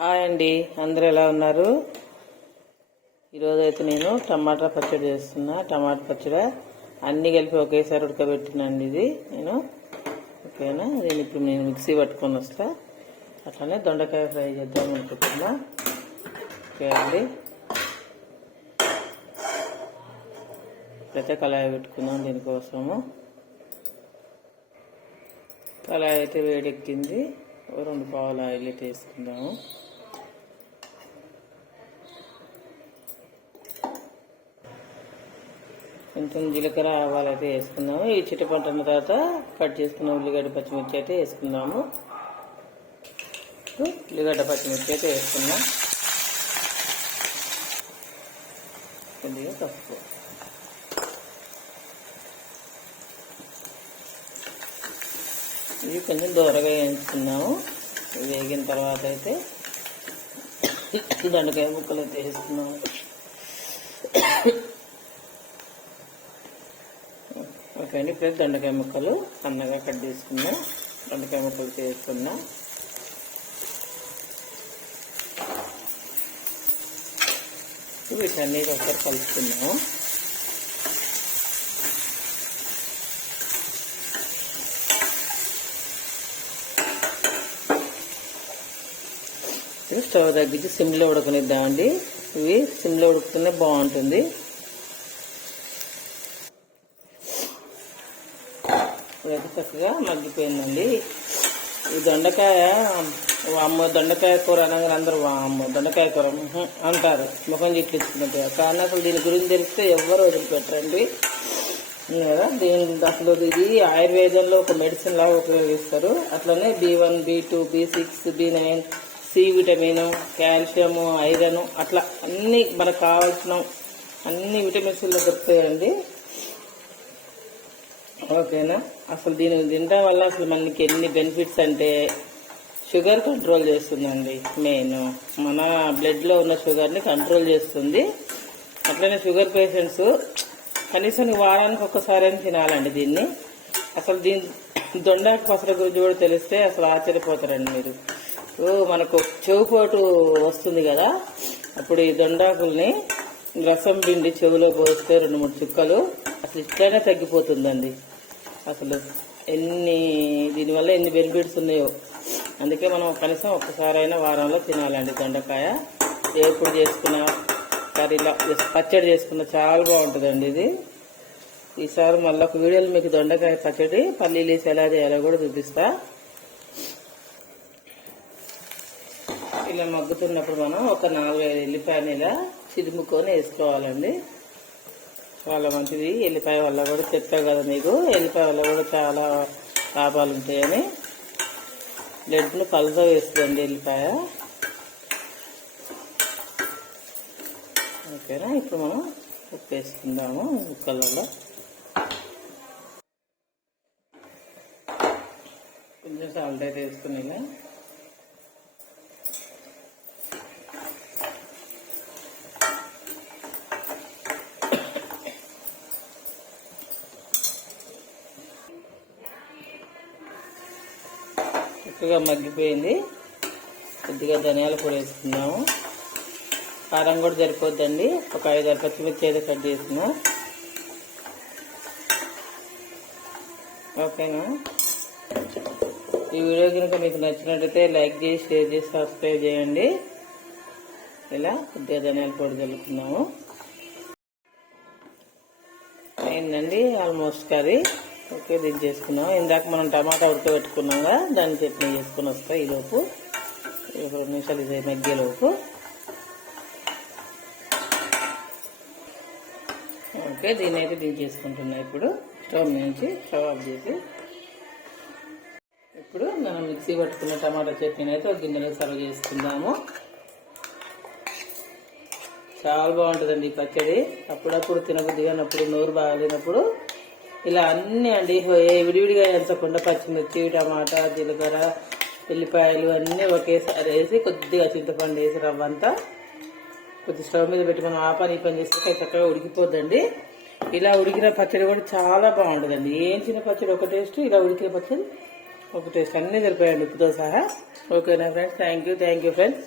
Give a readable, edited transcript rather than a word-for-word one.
Hi అండి, అందరూ ఎలా ఉన్నారు? ఈరోజు అయితే నేను టమాటా పచ్చడి చేస్తున్నా. టమాటా పచ్చడి అన్నీ కలిపి ఒకేసారి ఉడకబెట్టినండి ఇది నేను. ఓకేనా, దీన్ని ఇప్పుడు నేను మిక్సీ పట్టుకొని వస్తా. అట్లనే దొండకాయ ఫ్రై చేద్దాం అనుకుంటున్నా. ఓకే అండి, ఇప్పుడైతే కళాయి పెట్టుకుందాం. దీనికోసము కళాయి అయితే వేడెక్కింది. 2 పావుల ఆయిల్ అయితే వేసుకుందాము. కొంచెం జీలకర్ర ఆవాలు అయితే వేసుకుందాము. ఈ చిట్టపంటున్న తర్వాత కట్ చేసుకున్న ఉల్లిగడ్డ పచ్చిమిర్చి అయితే వేసుకుందాము. ఉల్లిగడ్డ పచ్చిమిర్చి అయితే వేసుకుందాం. కొద్దిగా పసుపు, ఇవి కొంచెం దూరగా వేయించుకున్నాము. వేగిన తర్వాత అయితే దొండకాయ ముక్కలు అయితే వేసుకున్నాము. ఓకే అండి, ఇప్పుడు దొండకాయ ముక్కలు సన్నగా కట్ చేసుకున్నా. దొండకాయ ముక్కలు వేసుకున్నా. వీటన్నీ ఒకసారి కలుపుకున్నాము. స్టవ్ తగ్గించి సిమ్లో ఉడకనిద్దామండి. ఇవి సిమ్లో ఉడుకుతూనే బాగుంటుంది. ఇదైతే చక్కగా మగ్గిపోయిందండి. ఈ దొండకాయ దొండకాయ కూర అనగానే అందరూ దొండకాయ కూర అంటారు, ముఖం చిట్లించుకున్నట్టుగా. కానీ అసలు దీని గురించి తెలిస్తే ఎవరు వదిలిపెట్టరండి కదా. దీని అసలు ఇది ఆయుర్వేదంలో ఒక మెడిసిన్ లాగా ఉపయోగిస్తారు. అట్లనే B1, B2, B6, B9, C vitamin, calcium, iron, అట్లా అన్నీ మనకు కావాల్సిన అన్ని విటమిన్స్లో దొరుకుతాయండి. ఓకేనా, అసలు దీన్ని తినడం వల్ల అసలు మనకి ఎన్ని బెనిఫిట్స్ అంటే షుగర్ కంట్రోల్ చేస్తుందండి. మెయిన్ మన బ్లడ్లో ఉన్న షుగర్ని కంట్రోల్ చేస్తుంది. అట్లనే షుగర్ పేషెంట్స్ కనీసం వారానికి ఒక్కసారైనా తినాలండి దీన్ని. అసలు దీని దొండకాయ పసర గురించి కూడా తెలిస్తే అసలు ఆశ్చర్యపోతారండి మీరు. మనకు చెవుపోటు వస్తుంది కదా, అప్పుడు ఈ దొండాకుల్ని రసం పిండి చెవులో పోస్తే 2-3 చుక్కలు అసలు ఇట్లనే తగ్గిపోతుందండి. అసలు దీనివల్ల ఎన్ని బెనిఫిట్స్ ఉన్నాయో. అందుకే మనం కనీసం ఒక్కసారైనా వారంలో తినాలండి దొండకాయ. ఎప్పుడు చేసుకున్న కర్రీలో పచ్చడి చేసుకున్న చాలా బాగుంటుందండి ఇది. ఈసారి మళ్ళీ ఒక వీడియోలో మీకు దొండకాయ పచ్చడి పల్లీలు వేసి ఎలా చేయాలో కూడా చూపిస్తా. ఇలా మగ్గుతున్నప్పుడు మనం ఒక 4-5 ఎల్లిపాయలు ఇలా చిరుముకొని వేసుకోవాలండి. చాలా మంచిది. ఎల్లిపాయ వల్ల కూడా చెప్పా కదా మీకు, ఎల్లిపాయ వల్ల కూడా చాలా లాభాలు ఉంటాయని. బ్లడ్ను పలుసగా వేస్తుందండి ఎల్లిపాయ. ఓకేనా, ఇప్పుడు మనం ఉప్పు వేసుకుందాము ముక్కలలో. కొంచెం సాల్ట్ అయితే వేసుకుని ఇలా చక్కగా మగ్గిపోయింది. కొద్దిగా ధనియాల పొడి వేసుకుందాము. కారం కూడా సరిపోద్దండి. ఒక 5-6 పచ్చిమిర్చి అయితే కట్ చేసుకున్నాం. ఓకేనా, ఈ వీడియో కనుక మీకు నచ్చినట్టయితే లైక్ చేసి, షేర్ చేసి, సబ్స్క్రైబ్ చేయండి. ఇలా కొద్దిగా ధనియాల పొడి చల్లుకున్నాము. అయిందండి ఆల్మోస్ట్ కర్రీ. ఓకే, దీన్ని చేసుకున్నాం. ఇందాక మనం టమాటా ఉడకబెట్టుకున్నాగా దాన్ని చట్నీ చేసుకుని వస్తాం. ఈలోపు 2 నిమిషాలు ఇది మగ్గేలోపు. ఓకే, దీన్ని అయితే చేసుకుంటున్నా. ఇప్పుడు స్టవ్ నుంచి స్టవ్ ఆఫ్ చేసి ఇప్పుడు మనం మిక్సీ పట్టుకున్న టమాటా చట్నీని అయితే ఒక గిన్నెలో సర్వ్ చేసుకుందాము. చాలా బాగుంటుందండి ఈ పచ్చడి. అప్పుడప్పుడు తినబుద్ధి కానప్పుడు, నోరు బాగాలేనప్పుడు ఇలా అన్నీ అండి విడివిడిగా ఎంచకుండా పచ్చిమిర్చి, టమాటా, జీలకర్ర, ఎల్లిపాయలు అన్నీ ఒకేసారి వేసి కొద్దిగా చింతపండు వేసి రవ్వంతా కొద్ది స్టవ్ మీద పెట్టి మనం ఆ పని ఈ పని చేస్తే చక్కగా ఉడికిపోద్దండి. ఇలా ఉడికిన పచ్చడి కూడా చాలా బాగుంటుందండి. ఏంచిన పచ్చడి ఒక టేస్ట్, ఇలా ఉడికిన పచ్చడి ఒక టేస్ట్. అన్నీ సరిపోయాయండి ఉప్పుతో సహా. ఓకేనా ఫ్రెండ్స్, థ్యాంక్ యూ ఫ్రెండ్స్.